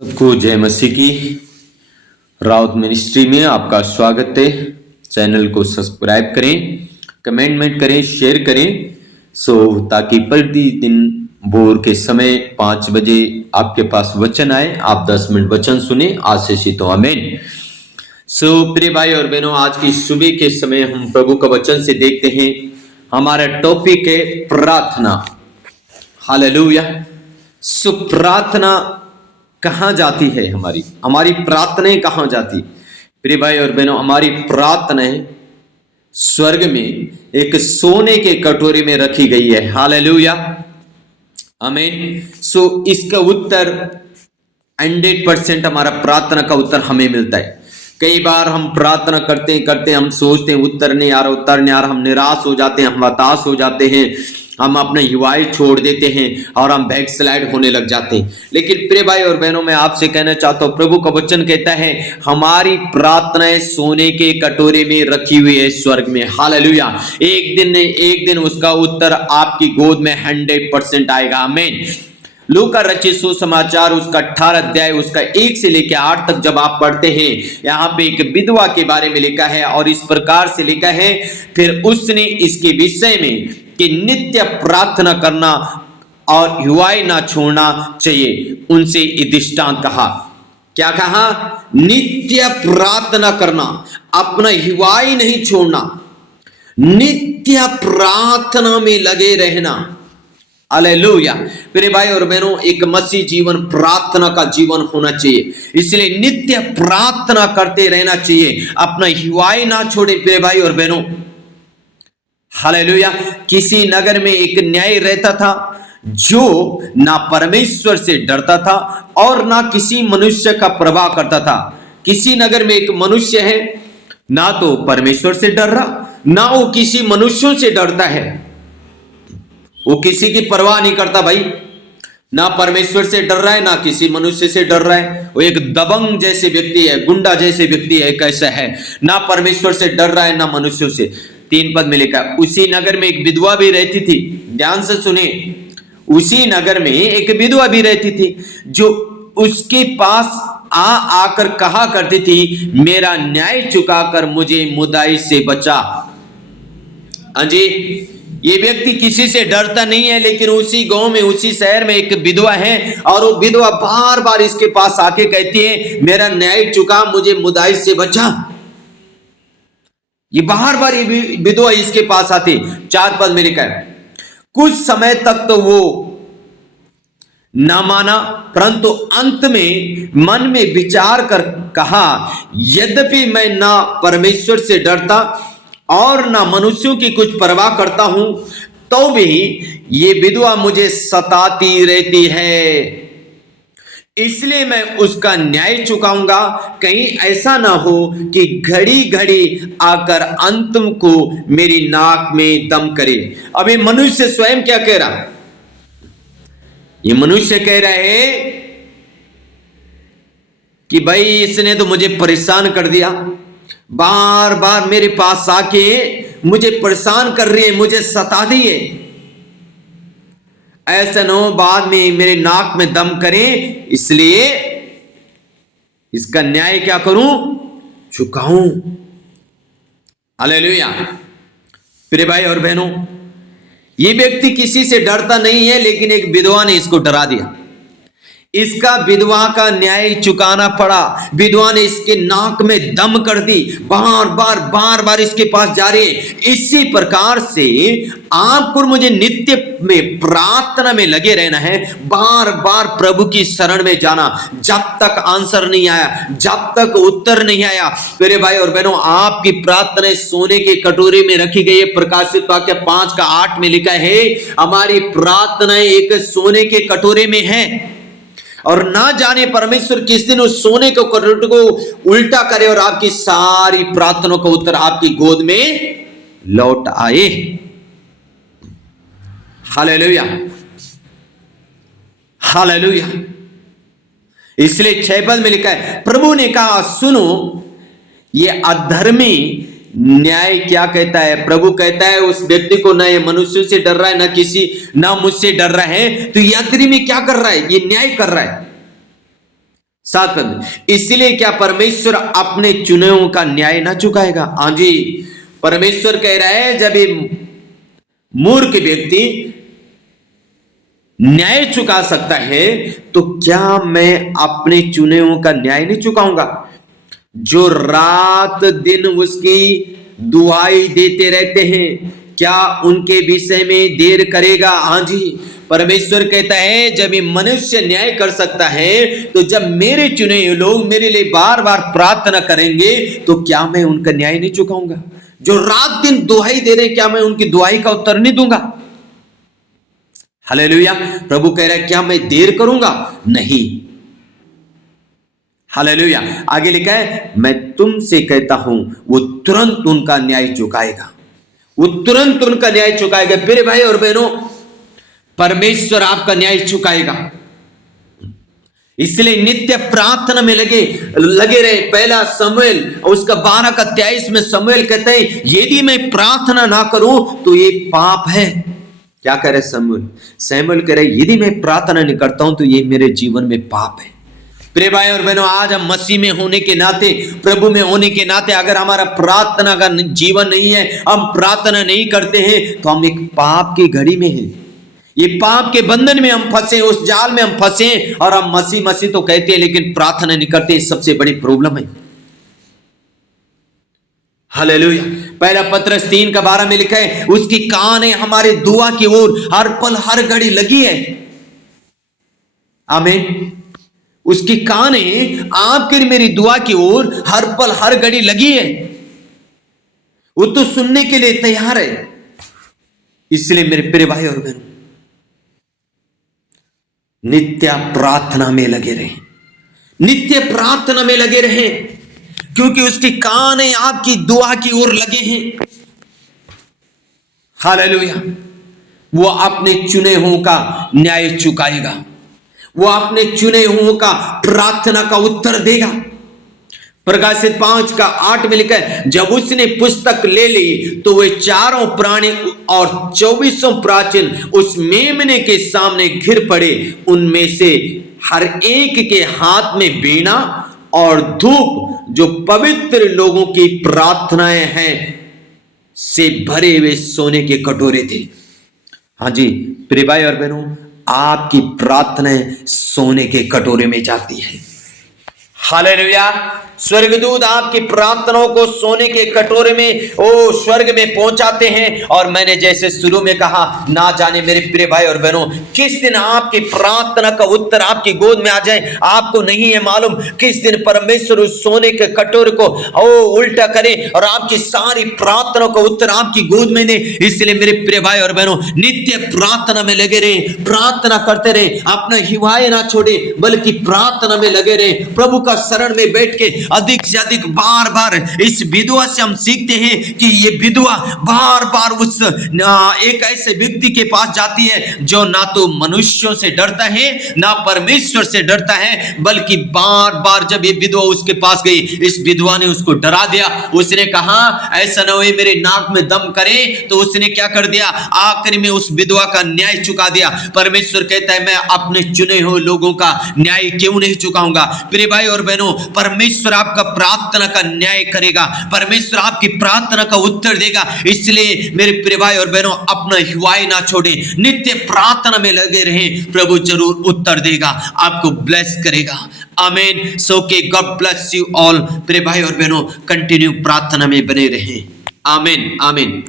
सबको जय मसीह की। राउत मिनिस्ट्री में आपका स्वागत है। चैनल को सब्सक्राइब करें, कमेंट करें, शेयर करें ताकि प्रतिदिन भोर के समय 5 बजे आपके पास वचन आए, आप 10 मिनट वचन सुने, आशीषित हो। आमीन। प्रिय भाई और बहनों, आज की सुबह के समय हम प्रभु का वचन से देखते हैं। हमारा टॉपिक है प्रार्थना। हालेलुया। प्रार्थना कहाँ जाती है? हमारी प्रार्थनाएं कहाँ जाती? प्रिय भाई और बहनों, हमारी प्रार्थनाएं स्वर्ग में एक सोने के कटोरे में रखी गई है। हालेलुया, आमीन। इसका उत्तर 100% हमारा प्रार्थना का उत्तर हमें मिलता है। कई बार हम प्रार्थना करते हम सोचते हैं उत्तर नहीं आ रहा, हम निराश हो जाते हैं, हम हताश हो जाते हैं, हम अपने युवाएं छोड़ देते हैं और हम बैक स्लाइड होने लग जाते हैं। लेकिन प्रिय भाई और बहनों, मैं आपसे कहना चाहता हूं, प्रभु का वचन कहता है हमारी प्रार्थनाएं सोने के कटोरे में रखी हुई है स्वर्ग में। हालेलुया। एक दिन उसका उत्तर आपकी गोद में 100% आएगा। आमीन। लूका रचित सुसमाचार उसका 18 अध्याय उसका 1 से लेकर 8 तक जब आप पढ़ते हैं, यहाँ पे एक विधवा के बारे में लिखा है और इस प्रकार से लिखा है, फिर उसने इसके विषय में कि नित्य प्रार्थना करना और युवाएं ना छोड़ना चाहिए, उनसे दृष्टांत कहा। क्या कहा? नित्य प्रार्थना करना, अपना युवाएं नहीं छोड़ना, नित्य प्रार्थना में लगे रहना। हालेलुया। मेरे भाई और बहनों, एक मसीह जीवन प्रार्थना का जीवन होना चाहिए, इसलिए नित्य प्रार्थना करते रहना चाहिए, अपना युवाएं ना छोड़े। मेरे भाई और बहनों, हालेलुया। किसी नगर में एक न्याय रहता था जो ना परमेश्वर से डरता था और ना किसी मनुष्य का परवाह करता था। किसी नगर में एक मनुष्य है, ना तो परमेश्वर से डर रहा, ना वो किसी मनुष्यों से डरता है। वो किसी की परवाह नहीं करता भाई, ना परमेश्वर से डर रहा है, ना किसी मनुष्य से डर रहा है। वो एक दबंग जैसे व्यक्ति है, गुंडा जैसे व्यक्ति है। कैसा है? ना परमेश्वर से डर रहा है, ना मनुष्यों से। 3 पद में लिखा, उसी नगर में एक विधवा भी रहती थी। ध्यान से सुने, उसी नगर में एक विधवा भी रहती थी जो उसके पास आकर कहा करती थी, मेरा न्याय चुकाकर मुझे मुदाई से बचा। हाँ जी, ये व्यक्ति किसी से डरता नहीं है, लेकिन उसी गांव में, उसी शहर में एक विधवा है और वो विधवा बार बार इसके पास आके कहती है, मेरा न्याय चुका, मुझे मुदाई से बचा। ये बार बार ये विधवा इसके पास आती। 4 पद में लिखा है, कुछ समय तक तो वो ना माना, परंतु अंत में मन में विचार कर कहा, यद्यपि मैं ना परमेश्वर से डरता और ना मनुष्यों की कुछ परवाह करता हूं, तो भी ये विधवा मुझे सताती रहती है, इसलिए मैं उसका न्याय चुकाऊंगा। कहीं ऐसा ना हो कि घड़ी घड़ी आकर अंत को मेरी नाक में दम करे। अब ये मनुष्य स्वयं क्या कह रहा? ये मनुष्य कह रहा है कि भाई इसने तो मुझे परेशान कर दिया, बार बार मेरे पास आके मुझे परेशान कर रही है, मुझे सता दी है। ऐसा न हो बाद में मेरे नाक में दम करें, इसलिए इसका न्याय क्या करूं? चुकाऊं। हालेलुया। प्रिय भाई और बहनों, ये व्यक्ति किसी से डरता नहीं है, लेकिन एक विधवा ने इसको डरा दिया। इसका विधवा का न्याय चुकाना पड़ा। विधवा ने इसके नाक में दम कर दी, बार बार इसके पास जा रही है। इसी प्रकार से आपको मुझे नित्य में प्रार्थना में लगे रहना है, बार बार प्रभु की शरण में जाना, जब तक आंसर नहीं आया, जब तक उत्तर नहीं आया। मेरे भाई और बहनों, आपकी प्रार्थना सोने के कटोरे में रखी गई है। प्रकाशित वाक्य 5 का 8 में लिखा है, हमारी प्रार्थना एक सोने के कटोरे में है और ना जाने परमेश्वर किस दिन उस सोने के कटोरे को उल्टा करे और आपकी सारी प्रार्थनाओं का उत्तर आपकी गोद में लौट आए। Hallelujah, hallelujah. इसलिए 6 पद में लिखा है, प्रभु ने कहा, सुनो ये अधर्मी न्याय क्या कहता है। प्रभु कहता है उस व्यक्ति को, ना ये मनुष्य से डर रहा है, ना मुझसे डर रहा है, तो ये अधर्मी क्या कर रहा है? ये न्याय कर रहा है। 7 पद, इसलिए क्या परमेश्वर अपने चुने हुओं का न्याय ना चुकाएगा? हाँ जी, परमेश्वर कह रहा है जब ये मूर्ख व्यक्ति न्याय चुका सकता है तो क्या मैं अपने चुने हुओं का न्याय नहीं चुकाऊंगा? जो रात दिन उसकी दुहाई देते रहते हैं, क्या उनके विषय में देर करेगा? हाँ जी, परमेश्वर कहता है जब ये मनुष्य न्याय कर सकता है तो जब मेरे चुने हुए लोग मेरे लिए बार बार प्रार्थना करेंगे तो क्या मैं उनका न्याय नहीं चुकाऊंगा? जो रात दिन दुहाई दे रहे, क्या मैं उनकी दुहाई का उत्तर नहीं दूंगा? हालेलुया। प्रभु कह रहा है क्या मैं देर करूंगा? नहीं। हालेलुया। आगे लिखा है मैं तुमसे कहता हूं वो तुरंत उनका न्याय चुकाएगा, वो तुरंत उनका न्याय चुकाएगा। मेरे भाई और बहनों, परमेश्वर आपका न्याय चुकाएगा, इसलिए नित्य प्रार्थना में लगे रहे। पहला शमूएल उसका 12 का 23 में शमूएल कहते हैं यदि मैं प्रार्थना ना करूं तो ये पाप है। क्या कह रहे शमूएल कह रहे यदि मैं प्रार्थना नहीं करता हूं तो ये मेरे जीवन में पाप है। प्रिय भाई और बहनों, आज हम मसीह में होने के नाते, प्रभु में होने के नाते अगर हमारा प्रार्थना का जीवन नहीं है, हम प्रार्थना नहीं करते हैं, तो हम एक पाप की घड़ी में हैं। ये पाप के बंधन में हम फंसे, उस जाल में हम फंसे और हम मसीह तो कहते हैं लेकिन प्रार्थना नहीं करते। सबसे बड़ी प्रॉब्लम है। हालेलुया। पहला पत्रस 3 का 12 में लिखा है उसकी कान है हमारे दुआ की ओर हर पल हर घड़ी लगी है। आमीन। उसकी कान है आपके मेरी दुआ की ओर हर पल हर घड़ी लगी है। वो तो सुनने के लिए तैयार है। इसलिए मेरे प्रिय भाई और बहनों, नित्य प्रार्थना में लगे रहें, नित्य प्रार्थना में लगे रहें, क्योंकि उसकी कान है आपकी दुआ की ओर लगे हैं। हालेलुया। वो अपने चुने हुओं का न्याय चुकाएगा, वो अपने चुने हुओं का प्रार्थना का उत्तर देगा। प्रकाशित 5 का 8 में लिखा है जब उसने पुस्तक ले ली तो वे चारों प्राणी और 24 प्राचीन उस मेमने के सामने घिर पड़े। उनमें से हर एक के हाथ में वीणा और धूप जो पवित्र लोगों की प्रार्थनाएं हैं से भरे हुए सोने के कटोरे थे। हाँ जी प्रिय भाई और बहनों, आपकी प्रार्थनाएं सोने के कटोरे में जाती है। हालेलुया। स्वर्गदूत आपकी प्रार्थनाओं को सोने के कटोरे में स्वर्ग में पहुंचाते हैं। और मैंने जैसे शुरू में कहा, ना जाने मेरे प्रिय भाई और बहनों किस दिन आपकी प्रार्थना का उत्तर आपकी गोद में आ जाए, आपको नहीं है मालूम। किस दिन परमेश्वर उस सोने के कटोरे को उल्टा करे और आपकी सारी प्रार्थना का उत्तर आपकी गोद में दे। इसलिए मेरे प्रिय भाई और बहनों, नित्य प्रार्थना में लगे रहे, प्रार्थना करते रहे, अपना हिवाए ना छोड़े, बल्कि प्रार्थना में लगे रहे। प्रभु का शरण में बैठ के अधिक से अधिक बार बार इस विधवा से हम सीखते हैं कि ये विधवा बार बार उस एक ऐसे व्यक्ति के पास जाती है जो ना तो मनुष्यों से डरता है ना परमेश्वर से डरता है, बल्कि बार बार जब ये विधवा उसके पास गई, इस विधवा ने उसको डरा दिया। उसने कहा ऐसा न हो मेरे नाक में दम करे, तो उसने क्या कर दिया, आखिर में उस विधवा का न्याय चुका दिया। परमेश्वर कहता है मैं अपने चुने हुए लोगों का न्याय क्यों नहीं चुकाऊंगा। प्रिय भाई और बहनों, परमेश्वर आपका प्रार्थना का न्याय करेगा, परमेश्वर आपकी प्रार्थना का उत्तर देगा। इसलिए मेरे प्रिय भाई और बहनों, अपना हिवाई ना छोड़े, नित्य प्रार्थना में लगे रहें, प्रभु जरूर उत्तर देगा, आपको ब्लेस करेगा। आमीन। सो के गॉड ब्लेस यू ऑल। प्रिय भाई और बहनों, कंटिन्यू प्रार्थना में बने रहें। आमीन आमीन।